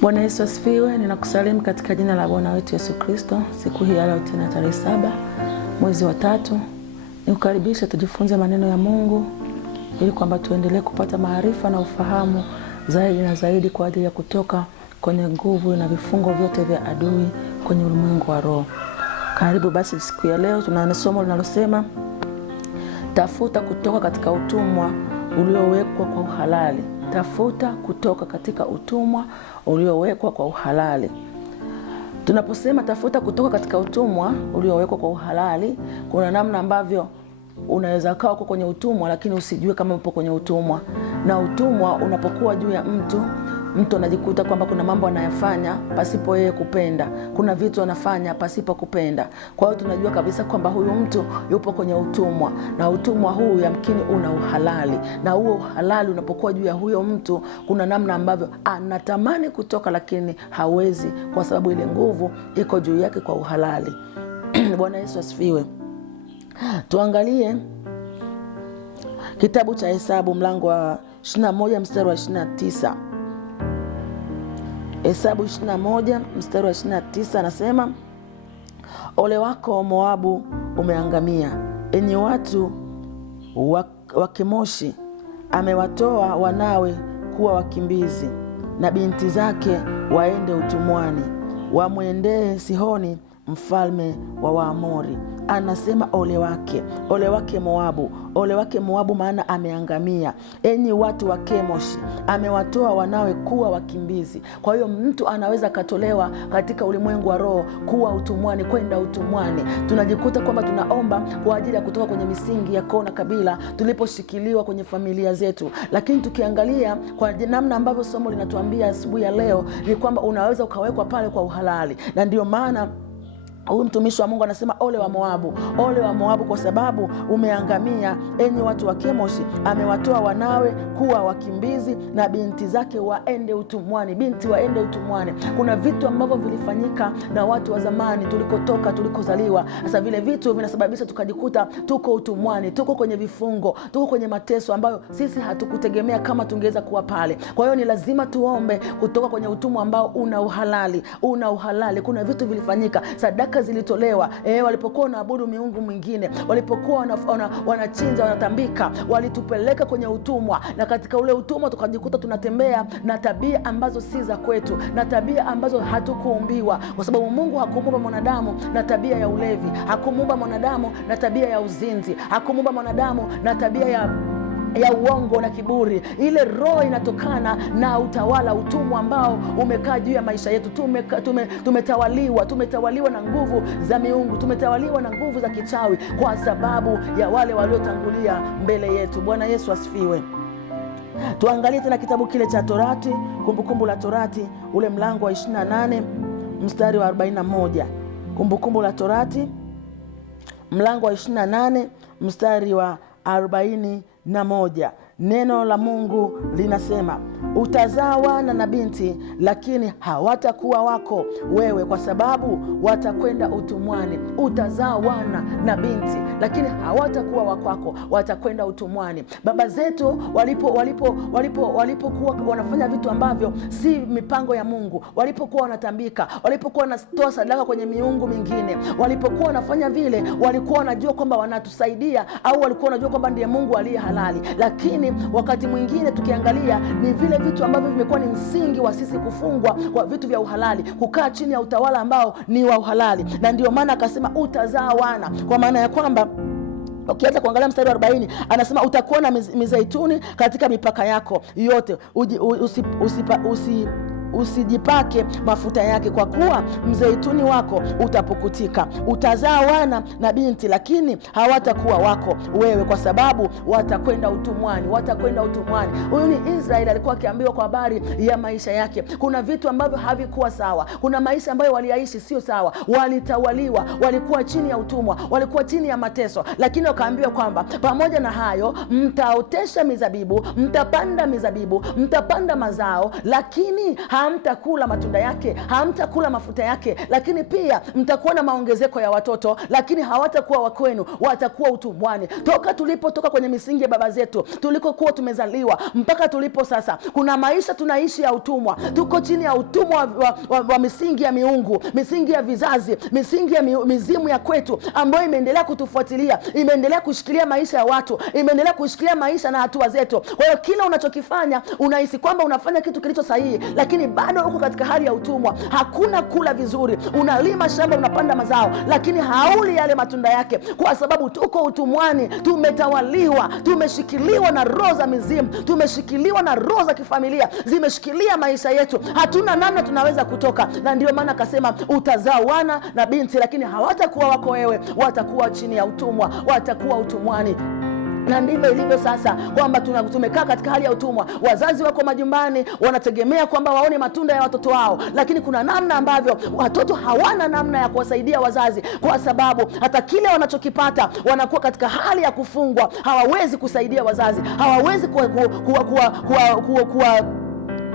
Bwana Yesu asifiwe. Ninakusalimu katika jina la Bwana wetu Yesu Kristo. Siku hii ya leo tena tarehe 7 mwezi wa 3, nikukaribisha tujifunze maneno ya Mungu ili kwamba tuendelee kupata maarifa na ufahamu zaidi na zaidi kwa ajili ya kutoka kwenye nguvu na vifungo vyote vya adui kwenye ulimwengu wa roho. Karibu basi. Siku ya leo tuna somo linalosema tafuta kutoka katika utumwa uliowekwa kwa uhalali. Tafuta kutoka katika utumwa uliowekwa kwa uhalali. Tunaposema tafuta kutoka katika utumwa uliowekwa kwa uhalali, kuna namna ambavyo unaweza kaa uko kwenye utumwa lakini usijue kama upo kwenye utumwa. Na utumwa unapokuwa juu ya mtu anajikuta kwamba kuna mambo anayafanya pasipo yeye kupenda. Kuna vitu anafanya pasipo kupenda. Kwa hiyo tunajua kabisa kwamba huyu mtu yupo kwenye utumwa, na utumwa huu yamkini una uhalali. Na huo uhalali unapokuwa juu ya huyo mtu, kuna namna ambavyo anatamani kutoka lakini hawezi, kwa sababu ile nguvu iko juu yake kwa uhalali. Bwana Yesu asifiwe. Tuangalie kitabu cha Hesabu mlango wa 21 mstari wa 29. Hesabu 21 mstari wa 29 anasema, ole wako Moabu, umeangamia. Enyi watu wa Kemoshi, amewatoa wanawe kuwa wakimbizi, na binti zake waende utumwani. Wamwendee Sihoni mfalme wa Waamori. Anasema ole wake Moabu, ole wake Moabu, maana ameangamia. Enyi watu wa Kemoshi, amewatoa wanawe kuwa wakimbizi. Kwa hiyo mtu anaweza katolewa katika ulimwengu wa roho kuwa utumwani, kwenda utumwani. Tunajikuta kwamba tunaomba kwa ajili ya kutoka kwenye misingi ya koo na kabila tuliposhikiliwa kwenye familia zetu, lakini tukiangalia kwa namna ambavyo somo linatuambia asubuhi ya leo ni kwamba unaweza ukawekwa pale kwa uhalali. Na ndio maana huyu mtumishi wa Mungu anasema ole wa Moabu, kwa sababu umeangamia. Enyi watu wa Kemoshi, amewatoa wanawe kuwa wakimbizi, na binti zake waende utumwani. Binti waende utumwani. Kuna vitu ambavyo vilifanyika na watu wa zamani tulikotoka, tulikozaliwa. Sasa vile vitu vinasababisha tukajikuta tuko utumwani, tuko kwenye vifungo, tuko kwenye mateso ambayo sisi hatukutegemea kama tungeweza kuwa pale. Kwa hiyo ni lazima tuombe kutoka kwenye utumwa ambao una uhalali. Kuna vitu vilifanyika, sadaka zilitolewa, walipokuwa wanaabudu miungu mwingine, walipokuwa wanachinja, wanatambika, walitupeleka kwenye utumwa. Na katika ule utumwa tukajikuta tunatembea na tabia ambazo si za kwetu, na tabia ambazo hatukuumbiwa, kwa sababu Mungu hakumuumba mwanadamu na tabia ya ulevi, hakumuumba mwanadamu na tabia ya uzinzi, hakumuumba mwanadamu na tabia ya uongo na kiburi. Ile roho inatokana na utawala, utumwa ambao umekaa juu ya maisha yetu. Tumetawaliwa na nguvu za miungu, tumetawaliwa na nguvu za kichawi kwa sababu ya wale waliotangulia mbele yetu. Bwana Yesu asifiwe. Tuangalie tena kitabu kile cha Torati, Kumbukumbu la Torati, ule mlango wa 28 mstari wa 41. Kumbukumbu la Torati mlango wa 28 mstari wa 41. Neno la Mungu linasema, utazaa wana na binti, lakini hawatakuwa wako wewe, kwa sababu watakwenda utumwani. Utazaa wana na binti, lakini hawatakuwa wako, watakwenda utumwani. Baba zetu walipokuwa wanafanya vitu ambavyo si mipango ya Mungu, walipokuwa wanatambika, walipokuwa wanatoa sadaka kwenye miungu mingine, walipokuwa wanafanya vile, walikuwa wanajua kwamba wanatusaidia, au walikuwa wanajua kwamba ndiye Mungu aliye halali. Lakini wakati mwingine tukiangalia ni vile vitu ambavyo vimekuwa ni msingi wa sisi kufungwa kwa vitu vya uhalali, kukaa chini ya utawala ambao ni wa uhalali. Na ndio maana akasema utazaa wana, kwa maana ya kwamba ukianza kuangalia mstari wa 40 anasema utakuwa na mizeituni katika mipaka yako yote, usijipake mafuta yake, kwa kuwa mzeituni wako utapukutika. Utazaa wana na binti, lakini hawatakuwa wako wewe, kwa sababu watakwenda utumwani. Huyu ni Israeli, alikuwa akiambiwa kwa habari ya maisha yake. Kuna vitu ambavyo havikuwa sawa, kuna maisha ambayo waliaishi sio sawa, walitawaliwa, walikuwa chini ya utumwa, walikuwa chini ya mateso, lakini wakaambiwa kwamba pamoja na hayo mtaotesha mizabibu, mtapanda mizabibu, mtapanda mazao, lakini hamtakula matunda yake, hamtakula mafuta yake, lakini pia mtakuwa na maongezeko ya watoto, lakini hawatakuwa wa kwenu, watakuwa utumwani. Toka tulipotoka kwenye misingi ya baba zetu, tulikokuwa tumezaliwa mpaka tulipo sasa, kuna maisha tunaishi ya utumwa. Tuko chini ya utumwa wa misingi ya miungu, misingi ya vizazi, misingi ya mizimu ya kwetu, ambayo imeendelea kutufuatilia, imeendelea kushikilia maisha ya watu, imeendelea kushikilia maisha na hatua zetu. Kwa hiyo kila unachokifanya unahisi kwamba unafanya kitu kilicho sahihi, lakini bado uko katika hali ya utumwa. Hakuna kula vizuri, unalima shamba, unapanda mazao, lakini hauli yale matunda yake, kwa sababu tuko utumwani. Tumetawaliwa, tumeshikiliwa na roho za mizimu, tumeshikiliwa na roho za kifamilia, zimeshikilia maisha yetu. Hatuna namna tunaweza kutoka, na ndio maana akasema utazaa wana na binti, lakini hawatakuwa wako wewe, watakuwa chini ya utumwa, watakuwa utumwani. Na ndivyo ilivyo sasa, kwamba tumekaa katika hali ya utumwa. Wazazi wako majumbani, wanategemea kwamba waone matunda ya watoto wao, lakini kuna namna ambavyo watoto hawana namna ya kuwasaidia wazazi, kwa sababu hata kile wanachokipata wanakuwa katika hali ya kufungwa. Hawawezi kusaidia wazazi, hawawezi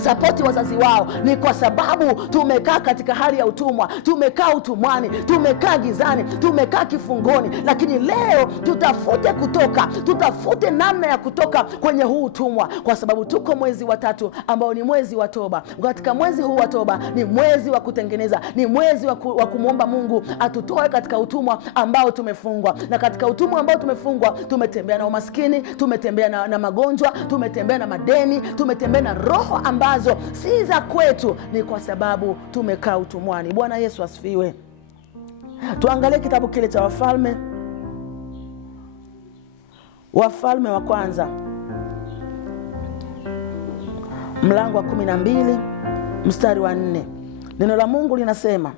sapoti wazazi wao. Ni kwa sababu tumekaa katika hali ya utumwa, tumekaa utumwani, tumekaa gizani, tumekaa kifungoni. Lakini leo tutafute kutoka, tutafute namna ya kutoka kwenye huu utumwa, kwa sababu tuko mwezi wa 3 ambao ni mwezi wa toba. Katika mwezi huu wa toba ni mwezi wa kutengeneza, ni mwezi wa kumwomba Mungu atutoe katika utumwa ambao tumefungwa. Na katika utumwa ambao tumefungwa, tumetembea na umaskini, tumetembea na magonjwa, tumetembea na madeni, tumetembea na roho ambazo si za kwetu, ni kwa sababu tumekaa utumwani. Bwana Yesu asifiwe. Tuangalie kitabu kile cha Wafalme wa kwanza, mlango wa 12 mstari wa 4. Neno la Mungu linasema,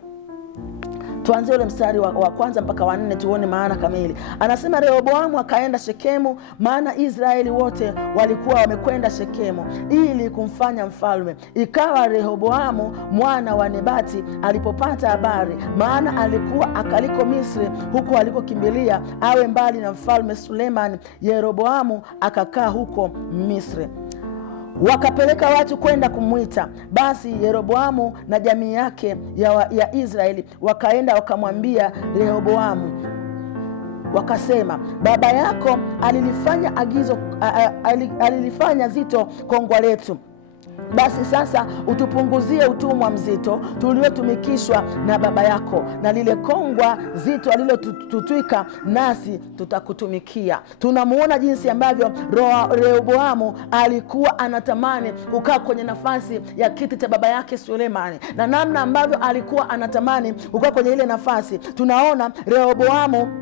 tuanze ule mstari wa kwanza mpaka wa 4 tuone maana kamili. Anasema, Rehoboamu akaenda Shekemu, maana Israeli wote walikuwa wamekwenda Shekemu ili kumfanya mfalme. Ikawa Rehoboamu mwana wa Nebati alipopata habari, maana alikuwa akaliko Misri, huko alikokimbilia awe mbali na mfalme Sulemani, Yeroboamu akakaa huko Misri. Wakapeleka watu kwenda kumwita. Basi Yeroboamu na jamii yake ya Israeli wakaenda wakamwambia Rehoboamu, wakasema, baba yako alilifanya zito kongwa letu. Basi sasa utupunguzie utumwa mzito tuliotumikishwa na baba yako, na lile kongwa zito alilotutwika, nasi tutakutumikia. Tunamuona jinsi ambavyo Rehoboamu alikuwa anatamani kukaa kwenye nafasi ya kiti cha baba yake Sulemani, na namna ambavyo alikuwa anatamani kukaa kwenye ile nafasi. Tunaona Rehoboamu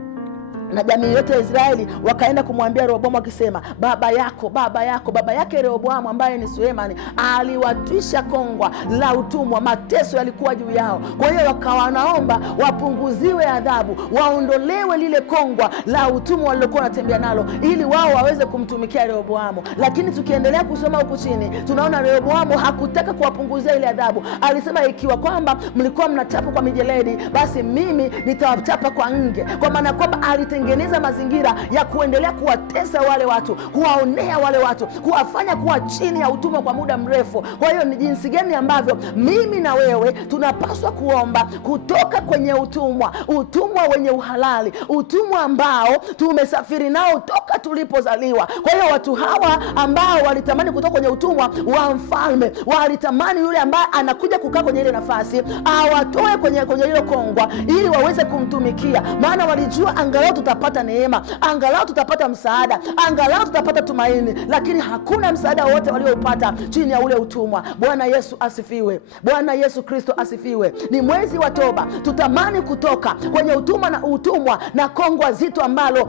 na jamii yote ya Israeli wakaenda kumwambia Rehoboamu akisema, baba yake Rehoboamu ambaye ni Sulemani aliwatwisha kongwa la utumwa, mateso yalikuwa juu yao. Kwa hiyo wakawa naomba wapunguziwe adhabu, waondolewe lile kongwa la utumwa walilokuwa wanatembea nalo, ili wao waweze kumtumikia Rehoboamu. Lakini tukiendelea kusoma huku chini, tunaona Rehoboamu hakutaka kuwapunguzia ile adhabu. Alisema, ikiwa kwamba mlikuwa mnachapa kwa mijeledi, basi mimi nitawachapa kwa nge. Kwa maana kwamba tengeneza mazingira ya kuendelea kuwatesa wale watu, kuwaonea wale watu, kuwafanya kuwa chini ya utumwa kwa muda mrefu. Kwa hiyo ni jinsi gani ambavyo mimi na wewe tunapaswa kuomba kutoka kwenye utumwa wenye uhalali, utumwa ambao tumesafiri nao toka tulipozaliwa. Kwa hiyo watu hawa ambao walitamani kutoka kwenye utumwa wa mfalme, walitamani yule ambaye anakuja kukaa kwenye ile nafasi awatoe kwenye ile kongwa ili waweze kumtumikia, maana walijua angalau tutapata neema, angalau tutapata msaada, angalau tutapata tumaini. Lakini hakuna msaada wote walioupata chini ya ule utumwa. Bwana Yesu asifiwe. Bwana Yesu Kristo asifiwe. Ni mwezi wa toba. Tutamani kutoka kwenye utumwa na kongwa zito ambalo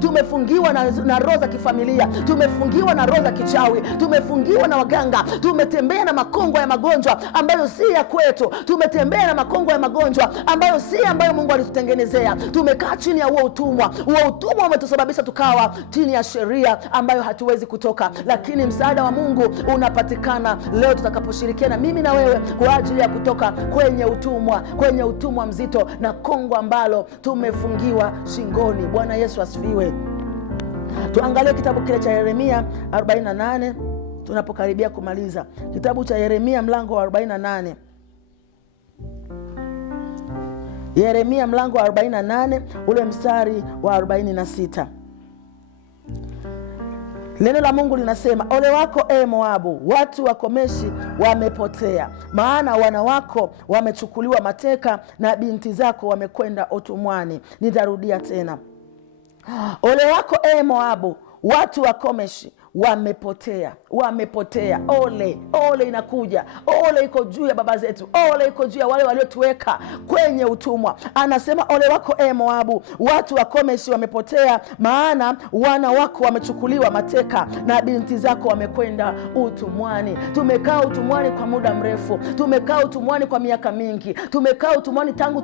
tumefungiwa na roho za kifamilia, tumefungiwa na roho za kichawi, tumefungiwa na waganga, tumetembea na makongwa ya magonjwa ambayo si ya kwetu, tumetembea na makongwa ya magonjwa ambayo si ambayo Mungu alitutengenezea. Tumekaa chini ya huo utumwa. Huo utumwa umetusababisha tukawa chini ya sheria ambayo hatuwezi kutoka, lakini msaada wa Mungu unapatikana leo tutakaposhirikiana mimi na wewe kwa ajili ya kutoka kwenye utumwa mzito na kongwa ambalo tumefungiwa shingoni. Bwana Yesu asifiwe. Tuangalie kitabu kile cha Yeremia 48 tunapokaribia kumaliza. Kitabu cha Yeremia mlango wa 48. Yeremia mlango wa 48 ule mstari wa 46. Neno la Mungu linasema, ole wako Moabu, watu wa Kemoshi wamepotea, maana wana wako wamechukuliwa mateka na binti zako wamekwenda utumwani. Nitarudia tena, ole wako Moabu, watu wa Kemoshi wamepotea, wamepotea. Ole inakuja, ole iko juu ya baba zetu, ole iko juu ya wale waliotuweka kwenye utumwa. Anasema ole wako Moabu, watu wa Kemoshi wamepotea, maana wana wako wamechukuliwa mateka na binti zako wamekwenda utumwani. Tumekaa utumwani kwa muda mrefu, tumekaa utumwani kwa miaka mingi, tumekaa utumwani tangu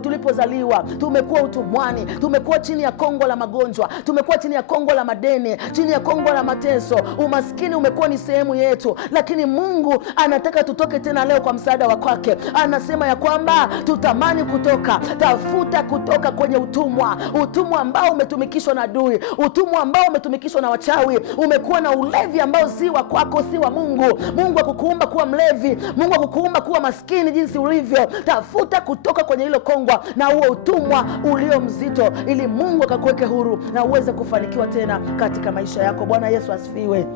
tulipozaliwa. Tumekuwa utumwani, tumekuwa chini ya kongo la magonjwa, tumekuwa chini ya kongo la madeni, chini ya kongo la mateso. Umaskini umekuwa ni sehemu yetu, lakini Mungu anataka tutoke tena leo kwa msaada wa kwake. Anasema ya kwamba tutamani tafuta kutoka kwenye utumwa ambao umetumikishwa na adui, utumwa ambao umetumikishwa na wachawi. Umekuwa na ulevi ambao si wa kwako, si wa Mungu. Mungu hakukuumba kuwa mlevi, Mungu hakukuumba kuwa maskini jinsi ulivyo. Tafuta kutoka kwenye hilo kongwa na huo utumwa ulio mzito, ili Mungu akakuweke huru na uweze kufanikiwa tena katika maisha yako. Bwana Yesu asifiwe.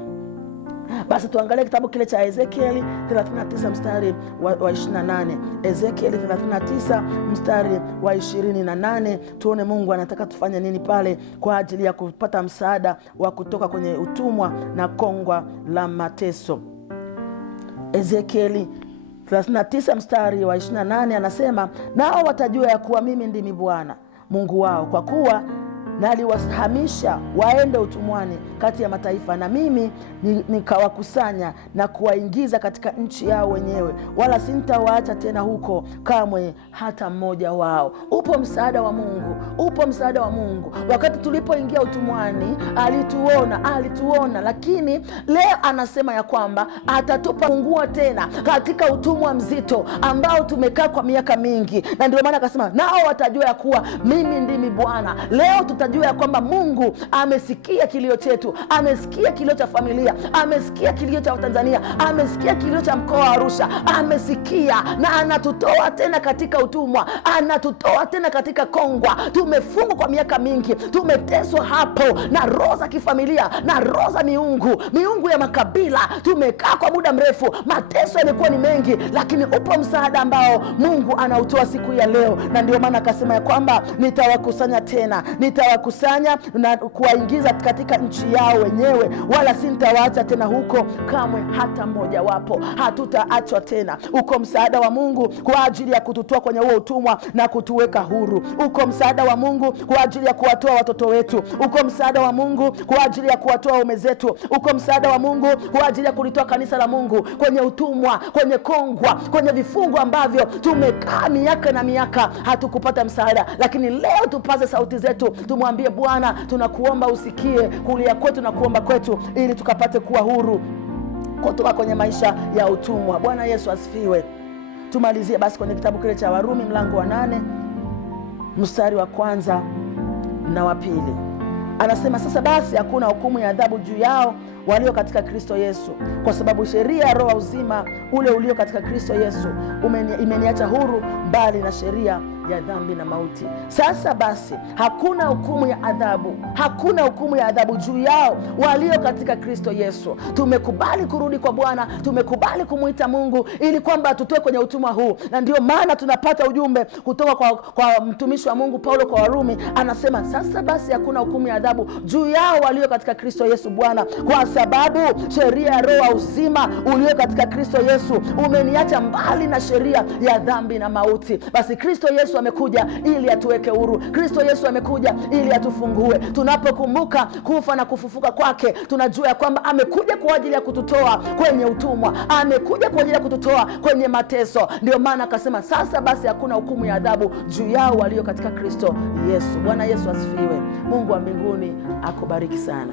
Basi tuangalie kitabu kile cha Ezekieli 39 mstari wa 28. Ezekieli 39 mstari wa 28. Tuone Mungu anataka tufanye nini pale kwa ajili ya kupata msaada wa kutoka kwenye utumwa na kongwa la mateso. Ezekieli 39 mstari wa 28 anasema, nao watajua ya kuwa mimi ndimi Bwana Mungu wao, kwa kuwa naliwahamisha waende utumwani kati ya mataifa, na mimi nikawakusanya na kuwaingiza katika nchi yao wenyewe, wala sintawaacha tena huko kamwe hata mmoja wao. Upo msaada wa Mungu, upo msaada wa Mungu. Wakati tulipoingia utumwani alituona, lakini leo anasema ya kwamba atatupa fungua tena katika utumwa mzito ambao tumekaa kwa miaka mingi, na ndio maana akasema nao watajua ya kuwa mimi ndimi Bwana. Leo tutajua ya kwamba Mungu amesikia kilio chetu, amesikia kilio cha familia, amesikia kilio cha Tanzania, amesikia kilio cha mkoa wa Arusha, amesikia na anatutoa tena katika utumwa, anatutoa tena katika kongwa. Tumefungwa kwa miaka mingi, tumeteswa hapo na roho za kifamilia na roho za miungu ya makabila. Tumekaa kwa muda mrefu, mateso yamekuwa ni mengi, lakini upo msaada ambao Mungu anautoa siku ya leo, na ndio maana akasema ya kwamba nitawakusanya tena, nitawakusanya na kuwaingiza katika nchi yao wenyewe, wala sintawaacha tena huko kamwe hata mmoja wapo. Hatutaachwa tena. Uko msaada wa Mungu kwa ajili ya kututoa kwenye huo utumwa na kutuweka huru. Uko msaada wa Mungu kwa ajili ya kuwatoa watoto wetu. Uko msaada wa Mungu kwa ajili ya kuwatoa waume zetu. Uko msaada wa Mungu kwa ajili ya kulitoa kanisa la Mungu kwenye utumwa, kwenye kongwa, kwenye vifungo ambavyo tumekaa miaka na miaka hatukupata msaada. Lakini leo tupaze sauti zetu, tumwambie Bwana, tunakuomba usikie kulia kwetu na kuomba kwetu, ili tukapate kuwa huru kutoka kwenye maisha ya utumwa. Bwana Yesu asifiwe. Tumalizie basi kwenye kitabu kile cha Warumi mlango wa 8 mstari wa 1 na wa 2. Anasema, sasa basi hakuna hukumu ya adhabu juu yao walio katika Kristo Yesu, kwa sababu sheria ya roho wa uzima ule ulio katika Kristo Yesu imeniacha huru mbali na sheria ya dhambi na mauti. Sasa basi hakuna hukumu ya adhabu, hakuna hukumu ya adhabu juu yao walio katika Kristo Yesu. Tumekubali kurudi kwa Bwana, tumekubali kumuita Mungu ili kwamba atutoe kwenye utumwa huu, na ndio maana tunapata ujumbe kutoka kwa mtumishi wa Mungu Paulo kwa Warumi. Anasema sasa basi hakuna hukumu ya adhabu juu yao walio katika Kristo Yesu Bwana, kwa sababu sheria ya roho wa uzima ulio katika Kristo Yesu umeniacha mbali na sheria ya dhambi na mauti. Basi Kristo Yesu amekuja ili atuweke huru. Kristo Yesu amekuja ili atufungue. Tunapokumbuka kufa na kufufuka kwake, tunajua ya kwamba amekuja kwa ajili ya kututoa kwenye utumwa, amekuja kwa ajili ya kututoa kwenye mateso. Ndio maana akasema sasa basi hakuna hukumu ya adhabu juu yao walio katika Kristo Yesu. Bwana Yesu asifiwe. Mungu wa mbinguni akubariki sana.